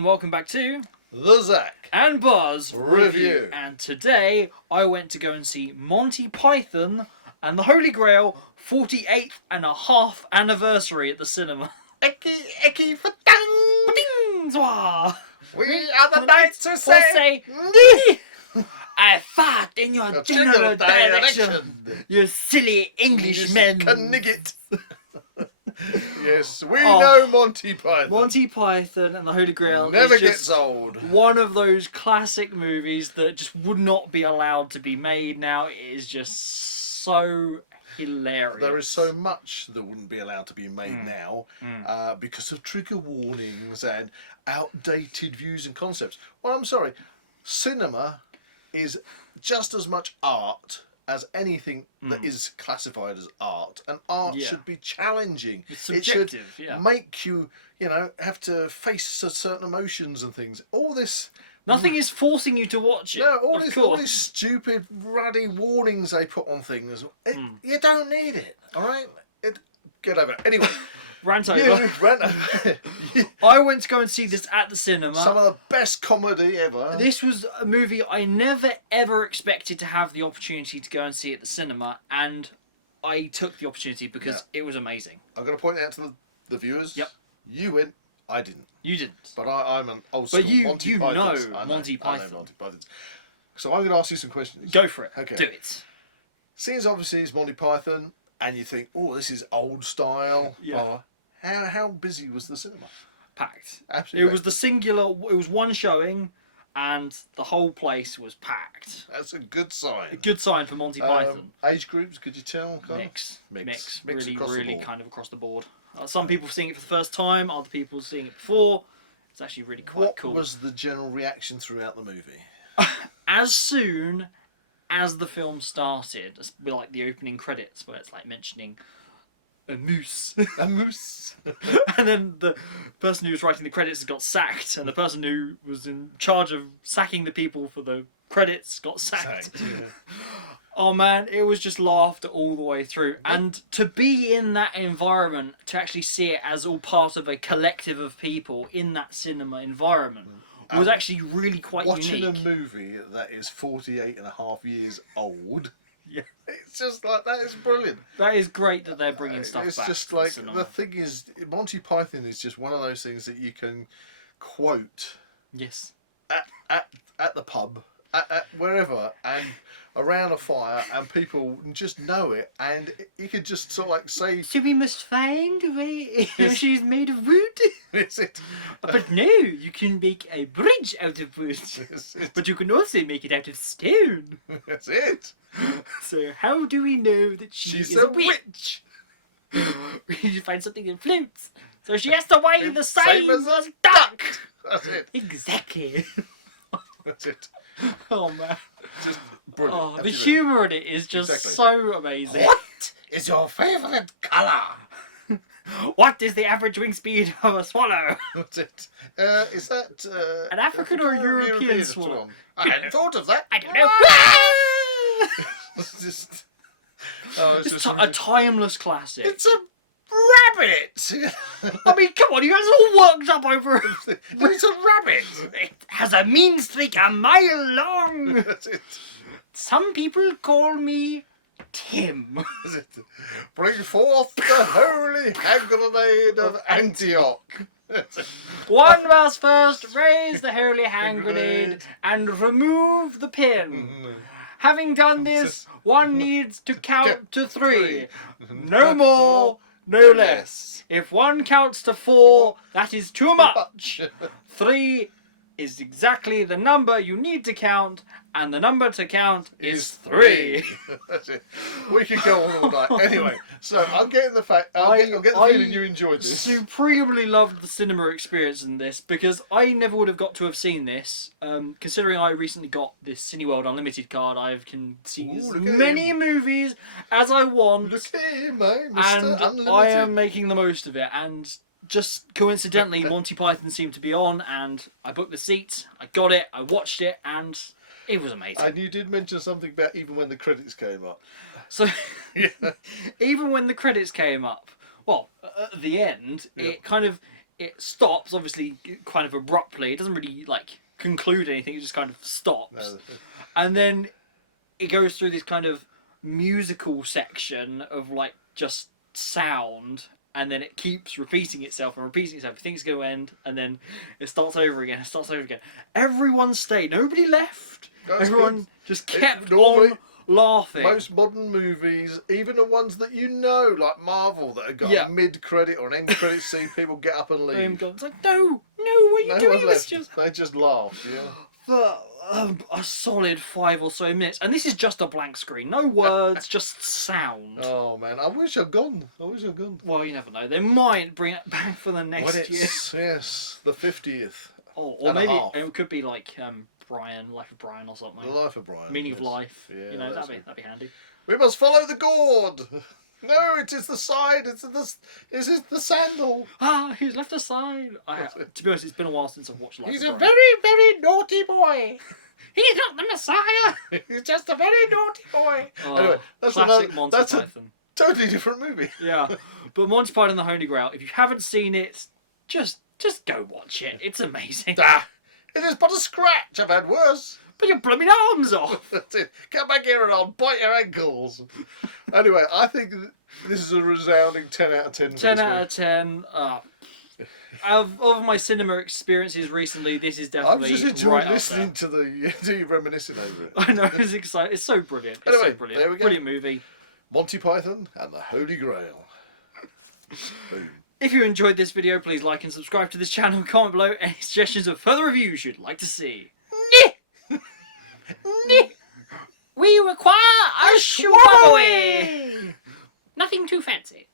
and welcome back to the Zak and Buzz Review. And today I went to go and see Monty Python and the Holy Grail 48th and a half anniversary at the cinema. Eki for dang! Ding, zwah. We are the knights who say, I fart in your general direction, you silly Englishmen. Knigget. Yes, we know Monty Python. Monty Python and the Holy Grail never is just gets old. one of those classic movies that just would not be allowed to be made now. It is just so hilarious. There is so much that wouldn't be allowed to be made now because of trigger warnings and outdated views and concepts. Well, I'm sorry, cinema is just as much art as anything that is classified as art, and art should be challenging. It's subjective, it should make you, have to face certain emotions and things. All this. Nothing is forcing you to watch it. No, all these stupid, ruddy warnings they put on things. You don't need it. All right, get over it. Anyway. Rant over. I went to go and see this at the cinema. Some of the best comedy ever. This was a movie I never ever expected to have the opportunity to go and see at the cinema, and I took the opportunity because it was amazing. I'm going to point out to the viewers. Yep. You went. I didn't. You didn't. But I'm an old school Monty Python. Know Monty Python. I know Monty Python. So I'm going to ask you some questions. Go for it. Okay. Do it. Since obviously it's Monty Python, and you think, oh, this is old style. Yeah. How busy was the cinema? Packed. Absolutely. It was the singular. It was one showing, and the whole place was packed. That's a good sign. A good sign for Monty Python. Age groups, could you tell? Mix. Really, across the really board. kind of across the board. Some people seeing it for the first time, other people seeing it before. It's actually really quite cool. What was the general reaction throughout the movie? As soon as the film started, like the opening credits, where it's like mentioning a moose. A moose. And then the person who was writing the credits got sacked, and the person who was in charge of sacking the people for the credits got sacked. Oh man, it was just laughter all the way through. And to be in that environment, to actually see it as all part of a collective of people in that cinema environment was actually really quite watching unique. Watching a movie that is 48 and a half years old. Yeah. It's just like, that is brilliant. That is great that they're bringing stuff it's back. It's just to like, the the thing is, Monty Python is just one of those things that you can quote. Yes. At the pub, at wherever, and around a fire, and people just know it, and you could just sort of like say... So we must find a way if she's made of wood. Is it? But no, you can make a bridge out of wood. But you can also make it out of stone. That's it. So how do we know that she's a witch? We need to find something that floats. So she has to weigh the same as a duck. That's it. Exactly. That's it. Oh man. Just brilliant. Oh, the humour in it is just so amazing. What is your favourite colour? What is the average wing speed of a swallow? That's it. Is that an African or European swallow? I hadn't thought of that. I don't know. It's just... it's a timeless classic. It's a rabbit! I mean, come on, you guys are all worked up over it. It's a rabbit! It has a mean streak a mile long. That's it. Some people call me Tim. That's it. Bring forth the holy hand grenade of Antioch. One must first raise the holy hand grenade and remove the pin. Having done this, one needs to count to 3. No more, no less. If one counts to 4, that is too much. 3 is exactly the number you need to count, and the number to count is 3. That's it. We could go on all night. Anyway, so I'm getting the fact. I get the feeling you enjoyed this. Supremely loved the cinema experience in this, because I never would have got to have seen this. Considering I recently got this Cineworld Unlimited card, I can see as many movies as I want. Look at him, mate, and Mr. Unlimited. I am making the most of it. And just coincidentally, Monty Python seemed to be on, and I booked the seat. I got it. I watched it, and it was amazing. And you did mention something about even when the credits came up. So, even when the credits came up, well, at the end, it it stops, obviously, kind of abruptly. It doesn't really, like, conclude anything. It just kind of stops. No. And then it goes through this kind of musical section of, like, just sound. And then it keeps repeating itself and repeating itself. You think it's going to end, and then it starts over again. It starts over again. Everyone stayed. Nobody left. That's Everyone good. just kept Normally, on laughing. Most modern movies, even the ones that you know, like Marvel, that have got Yeah. a mid-credit or an end-credit scene, people get up and leave. It's like, no, what are you No doing? one It's left. just They just laughed, yeah. for a solid 5 or so minutes, and this is just a blank screen, no words, just sound. Oh, man, I wish I'd gone. Well, you never know. They might bring it back for the next When year. it's, yes, the 50th. Or and a maybe half. it could be like Brian, Life of Brian or something. The Life of Brian. Meaning of yes. life. Yeah, You know, that's that'd be handy. We must follow the gourd. No, it is the side. It is the sandal. Ah, he's left aside. To be honest, it's been a while since I've watched Life He's of a Brian. very, very naughty boy. He's not the Messiah! He's just a very naughty boy. Oh, Anyway, that's classic Monty that's Python. a totally different movie. Yeah, but Monty Python and the Holy Grail, if you haven't seen it, just go watch it. It's amazing. Ah, it is but a scratch. I've had worse. But your blooming arms off! That's it. Come back here and I'll bite your ankles. Anyway, I think this is a resounding 10 out of 10. 10 out of 10. Of my cinema experiences recently, this is I've definitely just enjoyed right listening up to you reminiscing over it. there. I know, it's exciting. It's so brilliant. It's Anyway, so brilliant. there we go. Brilliant movie. Monty Python and the Holy Grail. Boom. If you enjoyed this video, please like and subscribe to this channel. Comment below any suggestions of further reviews you'd like to see. We require a schwabbery! Nothing too fancy.